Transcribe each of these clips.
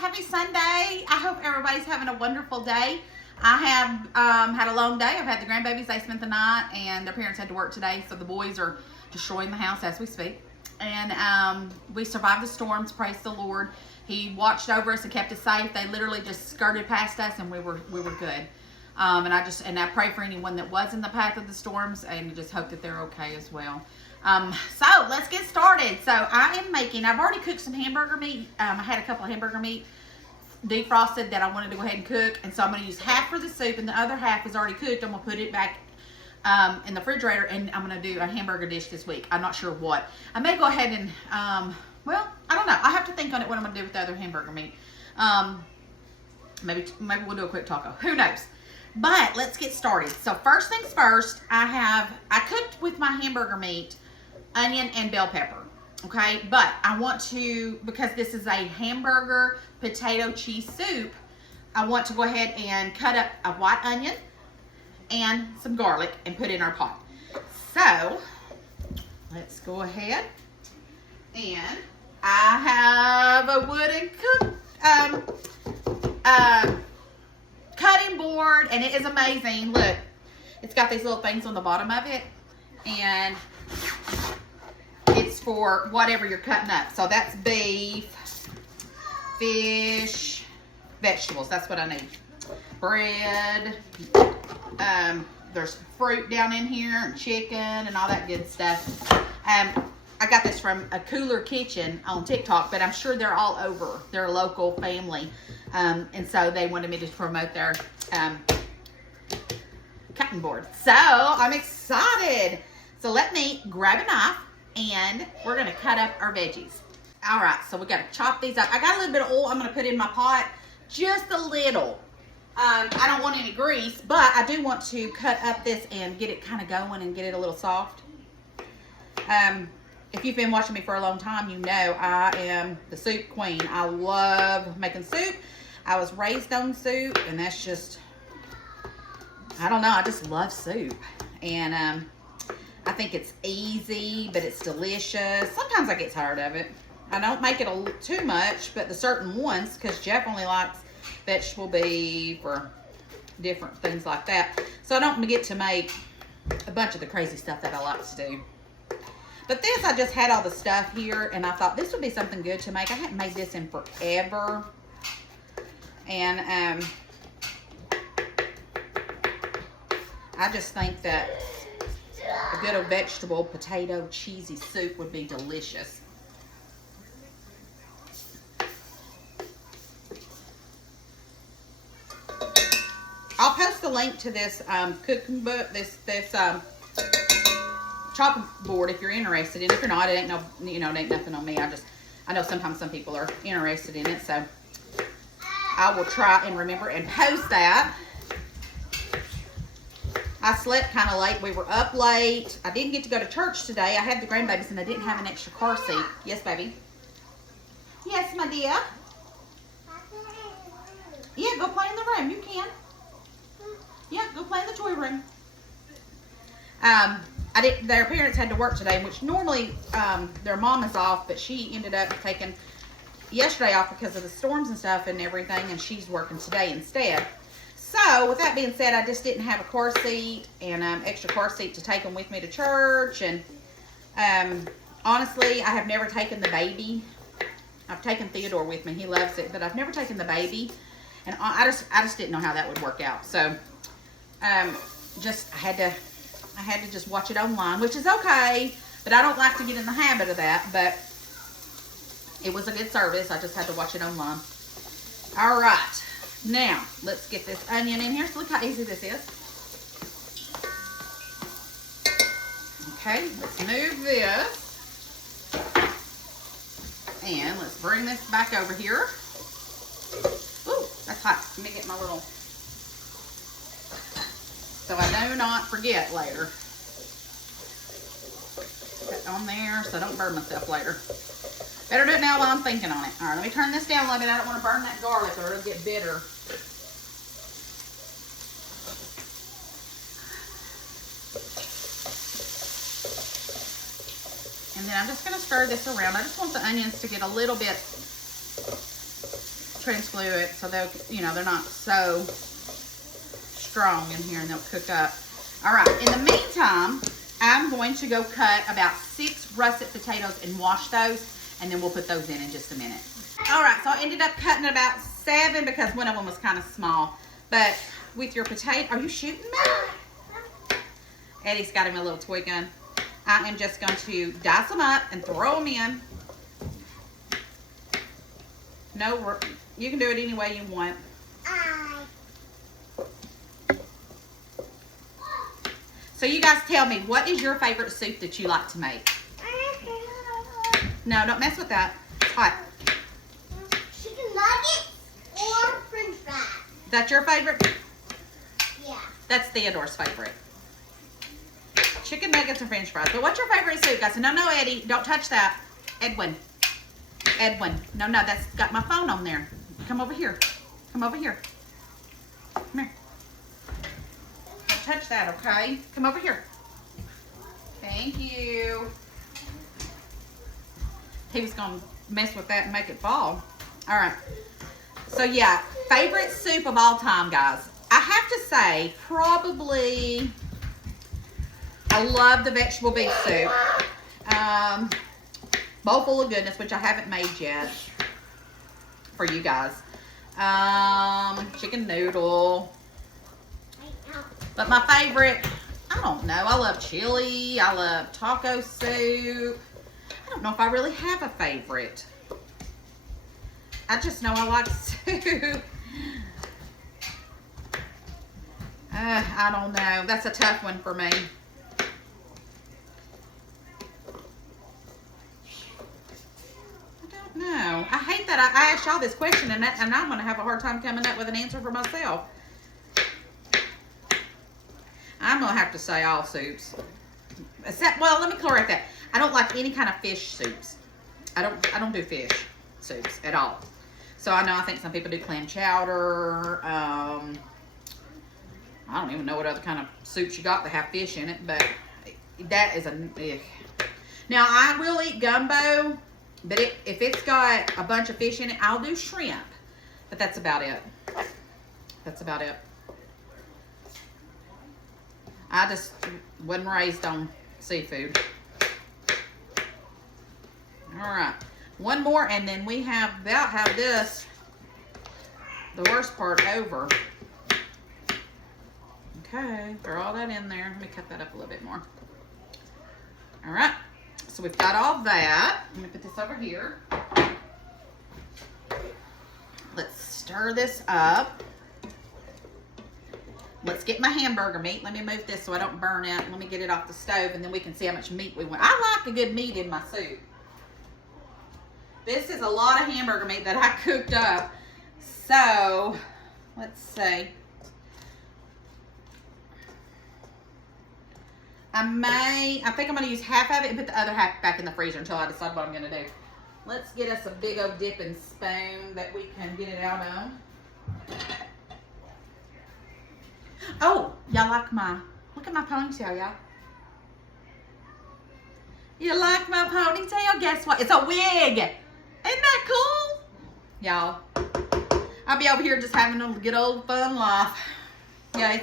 happy Sunday. I hope everybody's having a wonderful day. I have had a long day. I've had the grandbabies. They spent the night and their parents had to work today, so the boys are destroying the house as we speak. And we survived the storms, praise the Lord. He watched over us and kept us safe. They literally just skirted past us and we were good. And I pray for anyone that was in the path of the storms and just hope that they're okay as well. So let's get started. So I've already cooked some hamburger meat. I had a couple of hamburger meat defrosted that I wanted to go ahead and cook. And so I'm going to use half for the soup and the other half is already cooked. I'm going to put it back in the refrigerator and I'm going to do a hamburger dish this week. I'm not sure what. I may go ahead and, well, I don't know. I have to think on it what I'm going to do with the other hamburger meat. Maybe we'll do a quick taco. Who knows? But let's get started. So first things first, I cooked with my hamburger meat, onion and bell pepper. Okay, but I want to, because this is a hamburger potato cheese soup, I want to go ahead and cut up a white onion and some garlic and put it in our pot. So let's go ahead, and I have a wooden cutting board, and it is amazing. Look, it's got these little things on the bottom of it, and it's for whatever you're cutting up. So that's beef, fish, vegetables. That's what I need. Bread. There's fruit down in here, and chicken, and all that good stuff. I got this from a Cooler Kitchen on TikTok, but I'm sure they're all over. They're a local family. And so they wanted me to promote their cutting board. So I'm excited. So let me grab a knife and we're going to cut up our veggies. All right, so we got to chop these up. I got a little bit of oil I'm going to put in my pot, just a little. I don't want any grease, but I do want to cut up this and get it kind of going and get it a little soft. If you've been watching me for a long time, you know I am the soup queen. I love making soup. I was raised on soup, and that's just, I don't know, I just love soup. And I think it's easy, but it's delicious. Sometimes I get tired of it. I don't make it too much, but the certain ones, because Jeff only likes vegetable beef or different things like that. So I don't get to make a bunch of the crazy stuff that I like to do. But this, I just had all the stuff here, and I thought this would be something good to make. I hadn't made this in forever. And I just think that a good old vegetable, potato, cheesy soup would be delicious. I'll post a link to this cooking book, this chopping board if you're interested in it. If you're not, it ain't no, it ain't nothing on me. I know sometimes some people are interested in it, so I will try and remember and post that. I slept kind of late. We were up late. I didn't get to go to church today. I had the grandbabies and I didn't have an extra car seat. Yes, baby. Yes, my dear. Yeah, go play in the room. You can. Yeah, go play in the toy room. Their parents had to work today, which normally their mom is off, but she ended up taking yesterday off because of the storms and stuff and everything, and she's working today instead. So with that being said, I just didn't have a car seat and extra car seat to take them with me to church. And honestly, I have never taken the baby. I've taken Theodore with me. He loves it, but I've never taken the baby, and I just didn't know how that would work out. So I had to just watch it online, which is okay, but I don't like to get in the habit of that. But it was a good service. I just had to watch it online. All right, now let's get this onion in here. So look how easy this is. Okay, let's move this, and let's bring this back over here. Ooh, that's hot. Let me get my little, so I do not forget later. Put on there so I don't burn myself later. Better do it now while I'm thinking on it. All right, let me turn this down a little bit. I don't want to burn that garlic or it'll get bitter. And then I'm just going to stir this around. I just want the onions to get a little bit transfluid, so they'll, you know, they're not so strong in here, and they'll cook up. All right, in the meantime, I'm going to go cut about 6 russet potatoes and wash those, and then we'll put those in just a minute. All right, so I ended up cutting about 7 because one of them was kind of small. But with your potato, are you shooting me? Eddie's got him a little toy gun. I am just going to dice them up and throw them in. No, you can do it any way you want. So you guys tell me, what is your favorite soup that you like to make? No, don't mess with that. It's hot. Chicken nuggets or french fries? That's your favorite? Yeah. That's Theodore's favorite. Chicken nuggets and french fries. But what's your favorite soup, guys? No, Eddie, don't touch that. Edwin. No, that's got my phone on there. Come over here. Come over here. Come here. Don't touch that, okay? Come over here. Thank you. He was going to mess with that and make it fall. All right. So, yeah, favorite soup of all time, guys. I have to say, probably, I love the vegetable beef soup. Bowl full of goodness, which I haven't made yet for you guys. Chicken noodle. But my favorite, I don't know. I love chili. I love taco soup. I don't know if I really have a favorite. I just know I like soup. I don't know. That's a tough one for me. No, I hate that I asked y'all this question and I'm going to have a hard time coming up with an answer for myself. I'm going to have to say all soups. Except, well, let me correct that. I don't like any kind of fish soups. I don't do fish soups at all. So I think some people do clam chowder. I don't even know what other kind of soups you got that have fish in it, but that is a... Ugh. Now, I will eat gumbo. But if it's got a bunch of fish in it, I'll do shrimp. But that's about it. That's about it. I just wasn't raised on seafood. All right. One more, and then we have this, the worst part, over. Okay. Throw all that in there. Let me cut that up a little bit more. All right. So we've got all that. I'm going to put this over here. Let's stir this up. Let's get my hamburger meat. Let me move this so I don't burn it. Let me get it off the stove, and then we can see how much meat we want. I like a good meat in my soup. This is a lot of hamburger meat that I cooked up. So, let's see. I think I'm going to use half of it and put the other half back in the freezer until I decide what I'm going to do. Let's get us a big old dipping spoon that we can get it out on. Oh, y'all like look at my ponytail, y'all. You like my ponytail? Guess what? It's a wig. Isn't that cool? Y'all, I'll be over here just having a good old fun life. Yeah,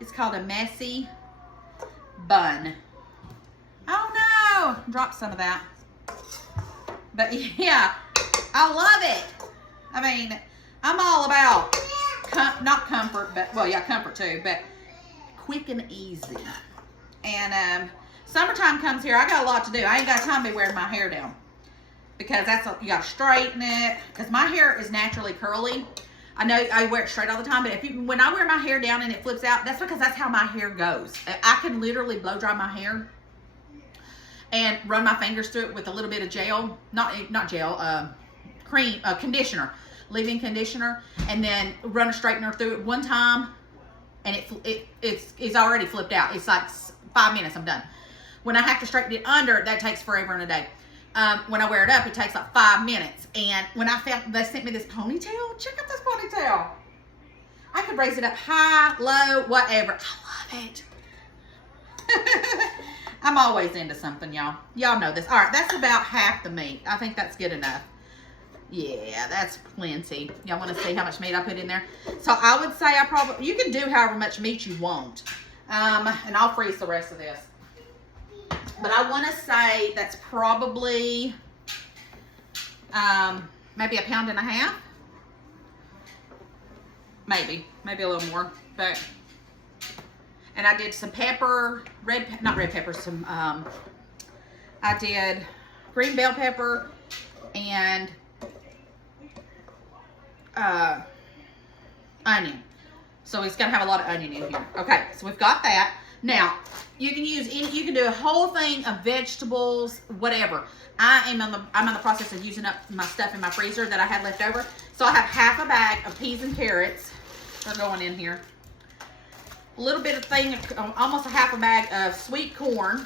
it's called a messy bun. Oh no, drop some of that. But yeah, I love it. I mean, I'm all about not comfort, but well, yeah, comfort too, but quick and easy. And summertime comes here, I got a lot to do. I ain't got time to be wearing my hair down because you got to straighten it. Because my hair is naturally curly. I know I wear it straight all the time, but when I wear my hair down and it flips out, that's because that's how my hair goes. I can literally blow dry my hair and run my fingers through it with a little bit of gel, not gel, cream, conditioner, leave-in conditioner, and then run a straightener through it one time, and it's already flipped out. It's like 5 minutes, I'm done. When I have to straighten it under, that takes forever and a day. When I wear it up, it takes like 5 minutes. And when I found they sent me this ponytail, check out this ponytail. I could raise it up high, low, whatever. I love it. I'm always into something, y'all. Y'all know this. All right, that's about half the meat. I think that's good enough. Yeah, that's plenty. Y'all want to see how much meat I put in there? So I would say you can do however much meat you want. And I'll freeze the rest of this. But I want to say that's probably maybe 1.5 pounds. Maybe a little more. But and I did some pepper, not red pepper, some I did green bell pepper and onion. So it's gonna have a lot of onion in here. Okay, so we've got that. Now, you can do a whole thing of vegetables, whatever. I'm in the process of using up my stuff in my freezer that I had left over. So I have half a bag of peas and carrots. They're going in here. A little bit of almost a half a bag of sweet corn.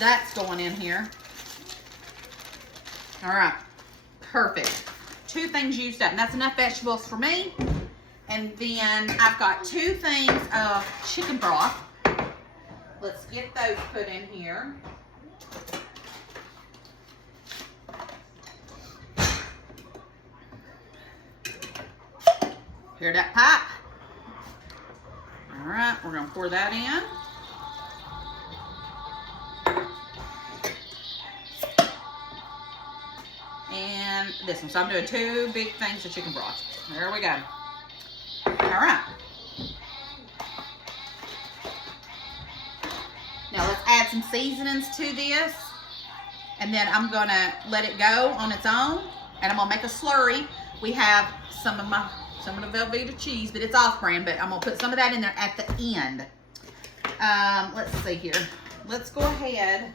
That's going in here. All right, perfect. 2 things used up, and that's enough vegetables for me. And then I've got 2 things of chicken broth. Let's get those put in here. Hear that pop? All right, we're gonna pour that in. And this one. So I'm doing 2 big things of chicken broth. There we go. All right. Now let's add some seasonings to this. And then I'm gonna let it go on its own. And I'm gonna make a slurry. We have some of the Velveeta cheese, but it's off-brand, but I'm gonna put some of that in there at the end. Let's see here. Let's go ahead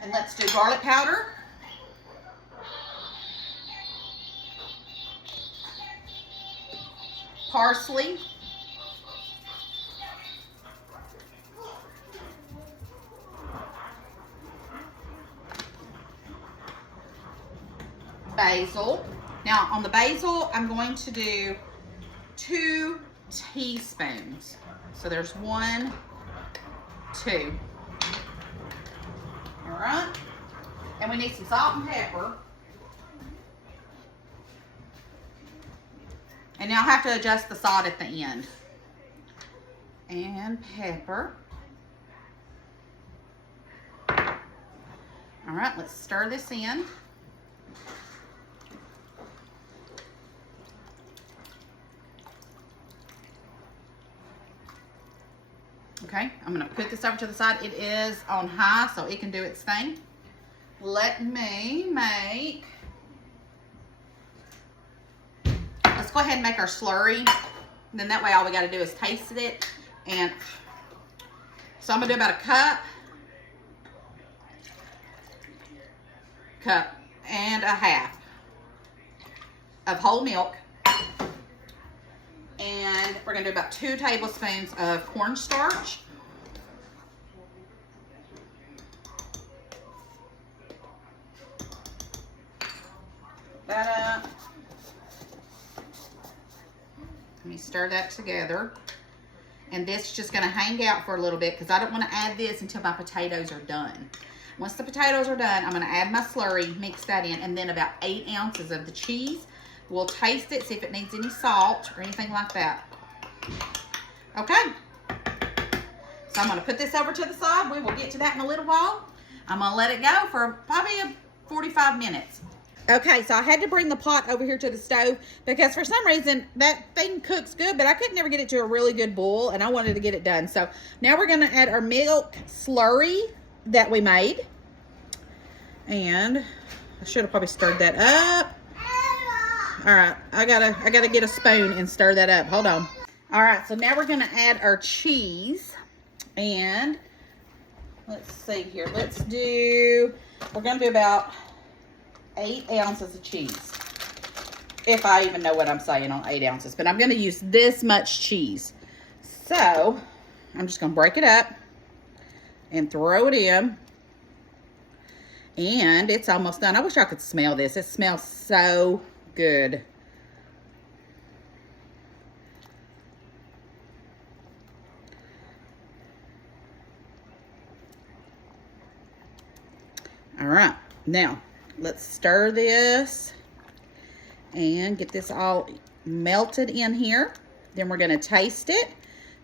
and let's do garlic powder. Parsley. Basil. Now on the basil, I'm going to do 2 teaspoons. So there's 1, 2. All right. And we need some salt and pepper. And now I'll have to adjust the salt at the end. And pepper. All right, let's stir this in. Okay, I'm gonna put this over to the side. It is on high, so it can do its thing. Let me make, let's go ahead and make our slurry. Then that way all we gotta do is taste it. And so I'm gonna do about a cup and a half of whole milk. And we're gonna do about 2 tablespoons of cornstarch. That up. Let me stir that together. And this is just gonna hang out for a little bit because I don't wanna add this until my potatoes are done. Once the potatoes are done, I'm gonna add my slurry, mix that in, and then about 8 ounces of the cheese. We'll taste it, see if it needs any salt or anything like that. Okay. So I'm gonna put this over to the side. We will get to that in a little while. I'm gonna let it go for probably 45 minutes. Okay, so I had to bring the pot over here to the stove because for some reason that thing cooks good, but I could never get it to a really good boil and I wanted to get it done. So now we're gonna add our milk slurry that we made. And I should have probably stirred that up. All right, I gotta get a spoon and stir that up. Hold on. All right, so now we're gonna add our cheese. And let's see here. We're gonna do about 8 ounces of cheese. If I even know what I'm saying on 8 ounces, but I'm gonna use this much cheese. So I'm just gonna break it up and throw it in. And it's almost done. I wish I could smell this. It smells so good. All right, now Let's stir this and get this all melted in here. Then we're gonna taste it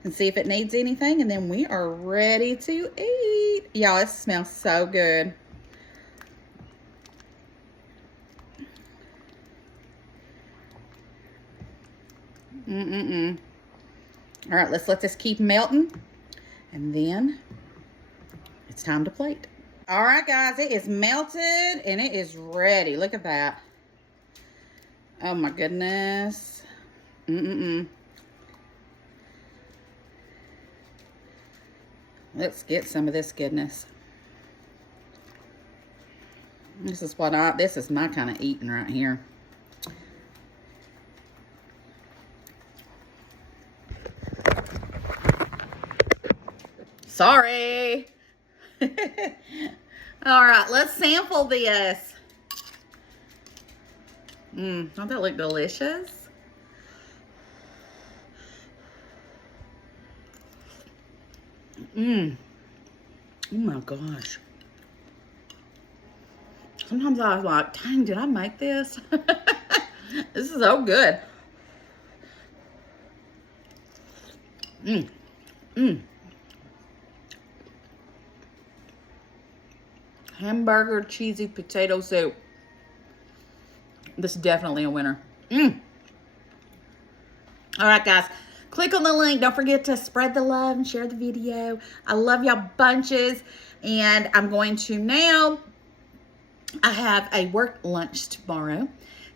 and see if it needs anything, and then we are ready to eat. Y'all, it smells so good. All right, let's let this keep melting, and then it's time to plate. All right, guys, it is melted and it is ready. Look at that. Oh my goodness. Let's get some of this goodness. This is my kind of eating right here. Sorry. All right, let's sample this. Don't that look delicious? Oh my gosh. Sometimes I was like, dang, did I make this? This is so good. Hamburger cheesy potato soup. This is definitely a winner. All right, guys. Click on the link. Don't forget to spread the love and share the video. I love y'all bunches. And I'm going to now, I have a work lunch tomorrow.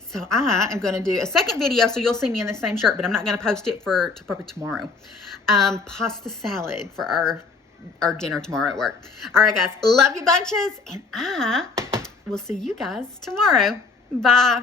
So I am going to do a second video. So you'll see me in the same shirt, but I'm not going to post it for probably tomorrow. Pasta salad for our dinner tomorrow at work. All right, guys. Love you bunches. And I will see you guys tomorrow. Bye.